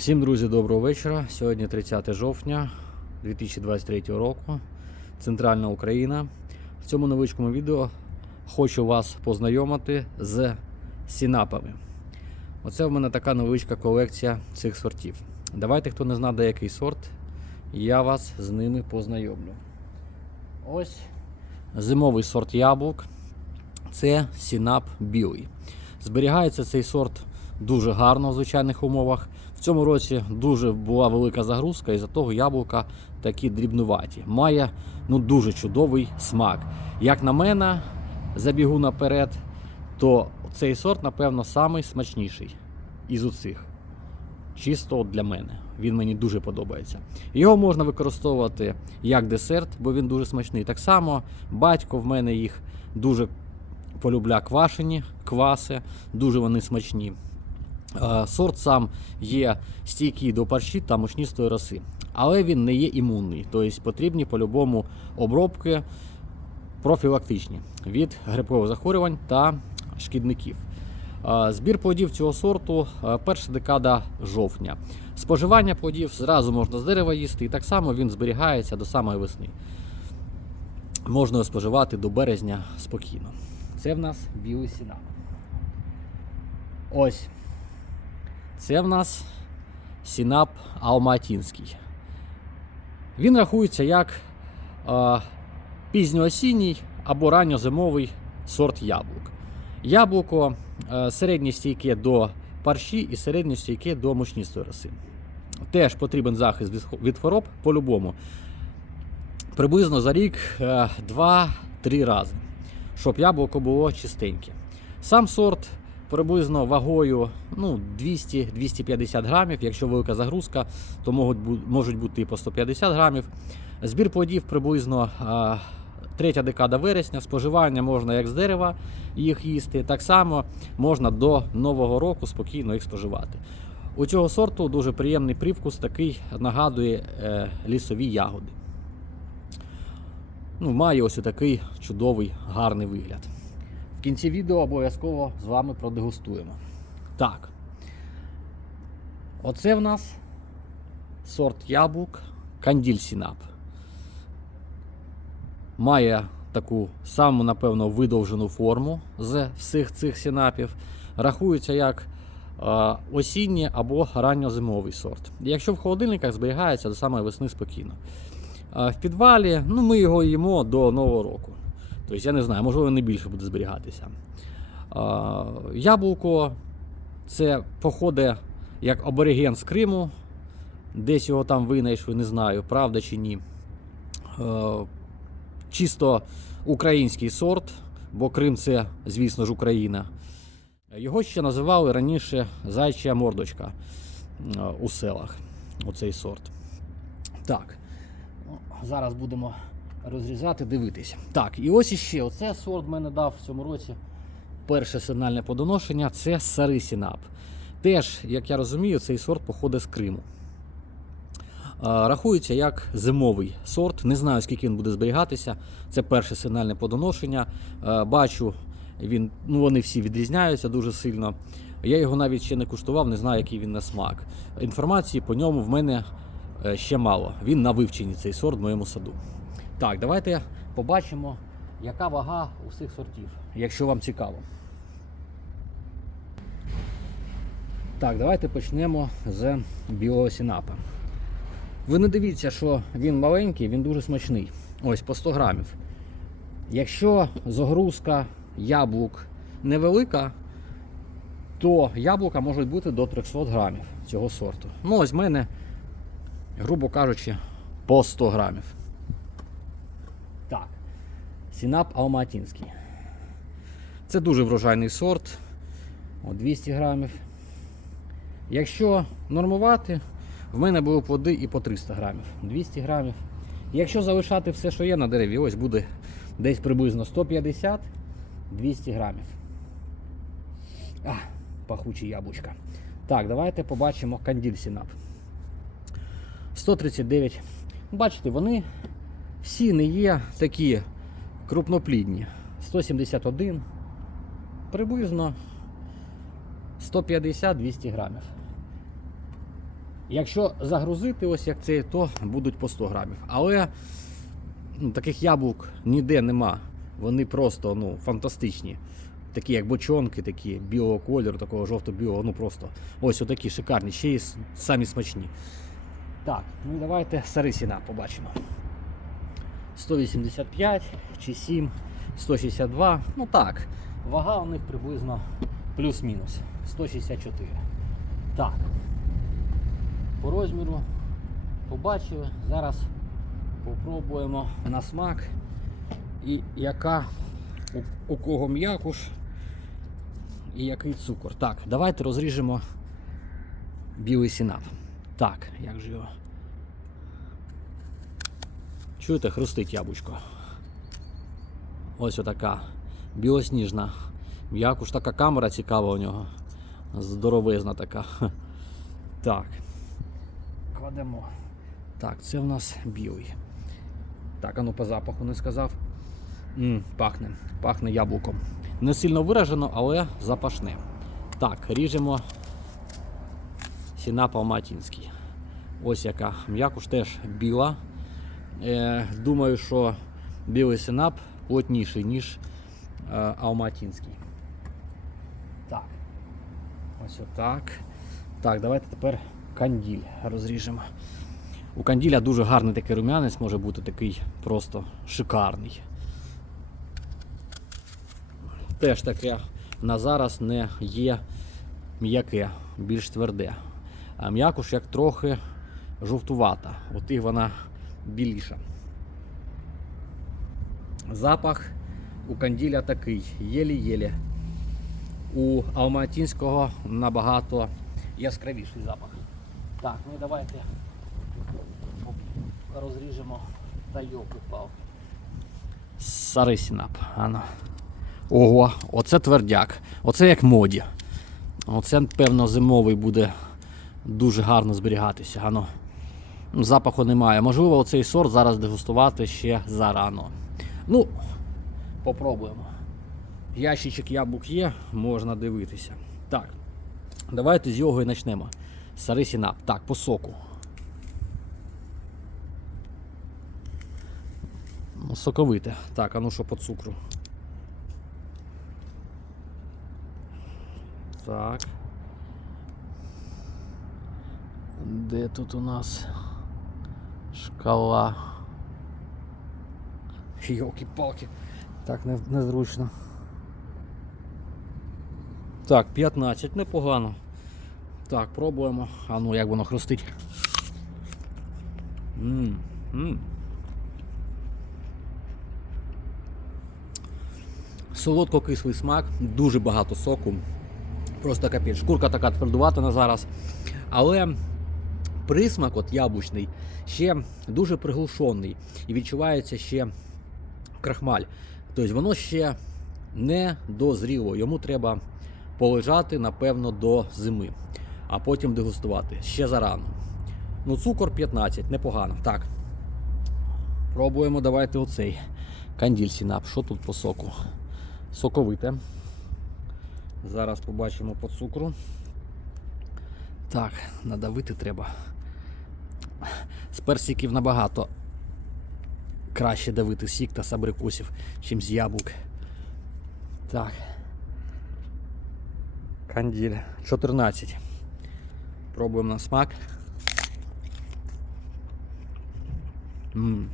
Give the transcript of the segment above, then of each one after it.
Всім друзі, доброго вечора. Сьогодні 30 жовтня 2023 року. Центральна Україна. В цьому невеличкому відео хочу вас познайомити з сінапами. Оце в мене така невеличка колекція цих сортів. Давайте, хто не знає, де який сорт, я вас з ними познайомлю. Ось зимовий сорт яблук. Це сінап білий. Зберігається цей сорт дуже гарно в звичайних умовах. В цьому році дуже була велика загрузка, і за того яблука такі дрібнуваті. Має ну, дуже чудовий смак. Як на мене, забігу наперед, то цей сорт, напевно, самий смачніший із усіх. Чисто для мене. Він мені дуже подобається. Його можна використовувати як десерт, бо він дуже смачний. Так само батько в мене їх дуже полюбля квашені, кваси, дуже вони смачні. Е, Сорт сам є стійкий до парші та мучністої роси, але він не є імунний, тобто потрібні по-любому обробки профілактичні від грибкових захворювань та шкідників. Е, Збір плодів цього сорту е, перша декада жовтня. Споживання плодів зразу можна з дерева їсти, і так само він зберігається до самої весни. Можна його споживати до березня спокійно. Це в нас білий сінак. Ось. Це в нас сінап алматінський. Він рахується як е, пізньоосінній або ранньозимовий сорт яблук. Яблуко е, середньостійке до парші і середньостійке до мучністої роси. Теж потрібен захист від хвороб по-любому. Приблизно за рік е, 2-3 рази, щоб яблуко було чистеньке. Сам сорт приблизно вагою ну, 200-250 грамів. Якщо велика загрузка, то можуть, можуть бути і по 150 грамів. Збір плодів приблизно третя декада вересня. Споживання можна як з дерева їх їсти. Так само можна до Нового року спокійно їх споживати. У цього сорту дуже приємний привкус, такий нагадує е, лісові ягоди. Ну, має ось такий чудовий гарний вигляд. В кінці відео обов'язково з вами продегустуємо. Так. Оце в нас сорт яблук Канділь Сінап. Має таку саму, напевно, видовжену форму з всіх цих сінапів. Рахується як е, осінній або ранньозимовий сорт. Якщо в холодильниках зберігається до самої весни спокійно. Е, в підвалі ну, ми його їмо до Нового року. Тобто, я не знаю, можливо, не більше буде зберігатися. Яблуко це походить як абориген з Криму. Десь його там винайшли, не знаю, правда чи ні. Чисто український сорт, бо Крим це, звісно ж, Україна. Його ще називали раніше зайча мордочка у селах. Оцей сорт. Так. Зараз будемо розрізати, дивитися. Так, і ось іще. Оце сорт мене дав в цьому році. Перше сигнальне подоношення це Сарий Сінап. Теж, як я розумію, цей сорт походить з Криму. Рахується як зимовий сорт. Не знаю, скільки він буде зберігатися. Це перше сигнальне подоношення. Бачу, він, ну, вони всі відрізняються дуже сильно. Я його навіть ще не куштував, не знаю, який він на смак. Інформації по ньому в мене е, ще мало. Він на вивченні цей сорт в моєму саду. Так, давайте побачимо, яка вага усіх сортів, якщо вам цікаво. Так, давайте почнемо з білого сінапа. Ви не дивіться, що він маленький, він дуже смачний. Ось по 100 грамів. Якщо загрузка яблук невелика, то яблука можуть бути до 300 грамів цього сорту. Ну, ось в мене, грубо кажучи, по 100 грамів. Сінап Алматинський. Це дуже врожайний сорт. О, 200 грамів. Якщо нормувати, в мене були плоди і по 300 грамів. 200 грамів. Якщо залишати все, що є на дереві, ось буде десь приблизно 150-200 грамів. А, пахучі яблучка. Так, давайте побачимо канділь сінап. 139. Бачите, вони всі не є такі крупноплідні. 171, приблизно 150-200 грамів. Якщо загрузити ось як це, то будуть по 100 грамів. Але ну, таких яблук ніде нема. Вони просто ну, фантастичні. Такі як бочонки, такі білого кольору, такого жовто-білого, ну просто ось отакі шикарні, ще й самі смачні. Так, ну давайте сарисіна побачимо. 185 чи 7, 162. Ну так, вага у них приблизно плюс-мінус 164. Так. По розміру побачили. Зараз попробуємо на смак. І яка у, у кого м'якуш і який цукор. Так, давайте розріжемо білий сінап. Так, як же його. Чуєте, хрустить яблучко. Ось отака білосніжна. М'якуш така камера цікава у нього. Здоровезна така. Так. Кладемо. Так, це в нас білий. Так, а ну по запаху не сказав. м пахне. Пахне яблуком. Не сильно виражено, але запашне. Так, ріжемо сінап алматинський. Ось яка м'якуш теж біла. Е, думаю, що білий синап плотніший, ніж е, алматинський. Так. Ось отак. Так, давайте тепер канділь розріжемо. У канділя дуже гарний такий рум'янець, може бути такий просто шикарний. Теж таке на зараз не є м'яке, більш тверде. А м'якуш як трохи жовтувата. От і вона біліша. Запах у канділя такий, єлі-єлі. У алматинського набагато яскравіший запах. Так, ну давайте розріжемо та йоку палки. Сарисінап. Ано. Ого, оце твердяк. Оце як моді. Оце, певно, зимовий буде дуже гарно зберігатися. Ано. Запаху немає. Можливо, оцей сорт зараз дегустувати ще зарано. Ну, попробуємо. Ящичок яблук є, можна дивитися. Так, давайте з його і почнемо. Сарисінап. Так, по соку. Ну, Соковите. Так, а ну що по цукру. Так. Де тут у нас шкала? Йолки-палки. Так, незручно. Так, 15, непогано. Так, пробуємо. А ну як воно хрустить. М, м. Солодко-кислий смак, дуже багато соку. Просто капець. Шкурка така твердувата на зараз. Але присмак от яблучний ще дуже приглушений. І відчувається ще крахмаль. Тобто воно ще не дозріло. Йому треба полежати, напевно, до зими, а потім дегустувати. Ще зарано. Ну, цукор 15, непогано. Так. Пробуємо давайте оцей канділь сінап. Що тут по соку? Соковите. Зараз побачимо по цукру. Так, надавити треба. З персиків набагато краще давити сік та з чим з яблук. Так. Канділь 14. Пробуємо на смак. М.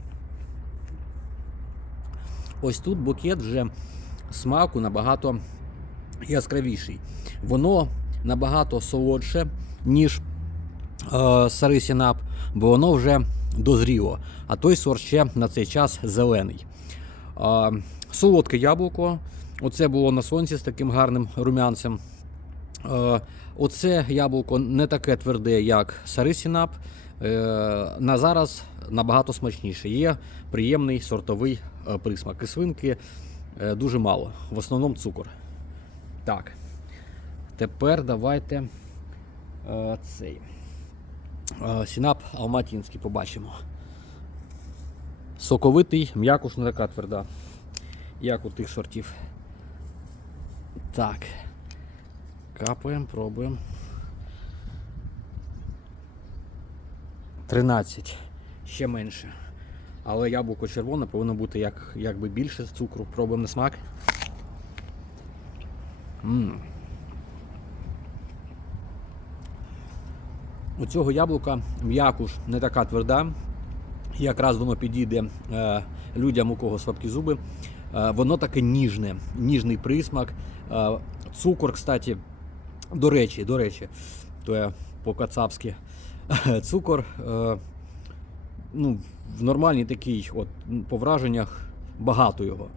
Ось тут букет вже смаку набагато яскравіший. Воно набагато солодше, ніж е, сарисінап, бо воно вже дозріло. А той сорт ще на цей час зелений. Е, солодке яблуко. Оце було на сонці з таким гарним рум'янцем. Е, Оце яблуко не таке тверде, як сарисінап. Е, На зараз набагато смачніше. Є приємний сортовий е, присмак. Кислинки е, дуже мало. В основному цукор. Так. Тепер давайте цей сінап алматинський побачимо. Соковитий, м'якуш не така тверда, як у тих сортів. Так. Капаємо, пробуємо. 13. Ще менше. Але яблуко червоне повинно бути як, якби більше цукру. Пробуємо на смак. м У цього яблука м'якуш не така тверда. Якраз воно підійде е, людям, у кого слабкі зуби. Е, воно таке ніжне, ніжний присмак. Е, цукор, кстати, до речі, до речі, то я по-кацапськи. Цукор е, ну, в нормальній такій, от, по враженнях, багато його.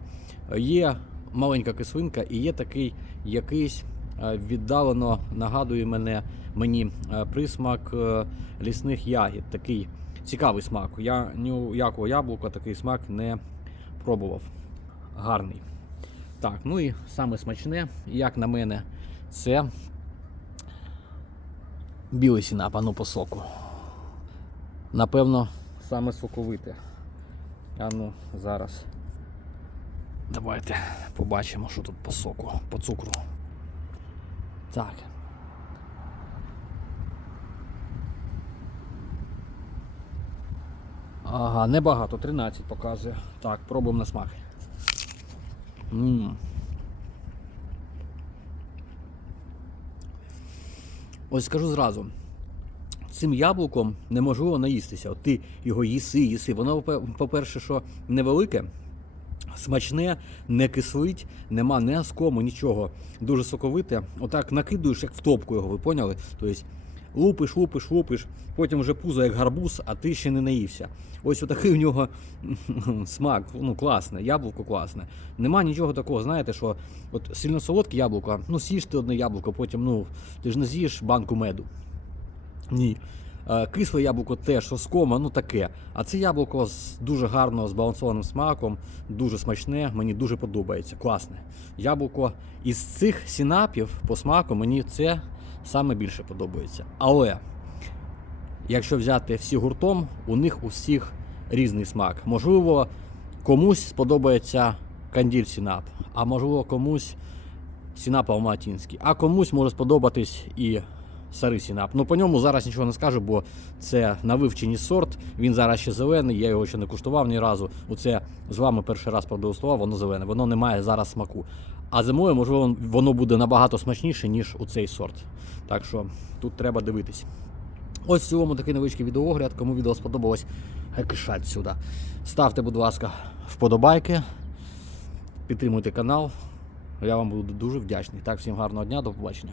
Є маленька кислинка і є такий якийсь віддалено нагадує мене мені е, присмак е, лісних ягід. Такий цікавий смак. Я ні у якого яблука такий смак не пробував. Гарний. Так, ну і саме смачне, як на мене, це білий сінап, а ну по соку. Напевно, саме соковите. А ну, зараз. Давайте побачимо, що тут по соку, по цукру. Так. Ага, небагато, 13 показує. Так, пробуємо на смак. м Ось скажу зразу. Цим яблуком неможливо наїстися. От ти його їси, їси. Воно, по-перше, що невелике, смачне, не кислить, нема не оскому, нічого. Дуже соковите. Отак накидуєш, як в топку його, ви поняли? Тобто лупиш, лупиш, лупиш, потім вже пузо як гарбуз, а ти ще не наївся. Ось отакий у нього смак, ну класне, яблуко класне. Нема нічого такого, знаєте, що от сильно солодке яблуко, ну сіж ти одне яблуко, потім ну, ти ж не з'їш банку меду. Ні. Е, Кисле яблуко теж соскома, ну таке. А це яблуко з дуже гарно збалансованим смаком, дуже смачне, мені дуже подобається. Класне. Яблуко із цих сінапів по смаку мені це саме більше подобається. Але якщо взяти всі гуртом, у них у всіх різний смак. Можливо, комусь сподобається канділь сінап, а можливо, комусь сінап алматинський, а комусь може сподобатись і старий сінап. Ну по ньому зараз нічого не скажу, бо це на вивченні сорт. Він зараз ще зелений, я його ще не куштував ні разу. Оце з вами перший раз продегустував, воно зелене, воно не має зараз смаку. А зимою, можливо, воно буде набагато смачніше, ніж у цей сорт. Так що тут треба дивитись. Ось в цілому такий невеличкий відеоогляд. Кому відео сподобалось, кишать сюди. Ставте, будь ласка, вподобайки, підтримуйте канал. Я вам буду дуже вдячний. Так, всім гарного дня, до побачення.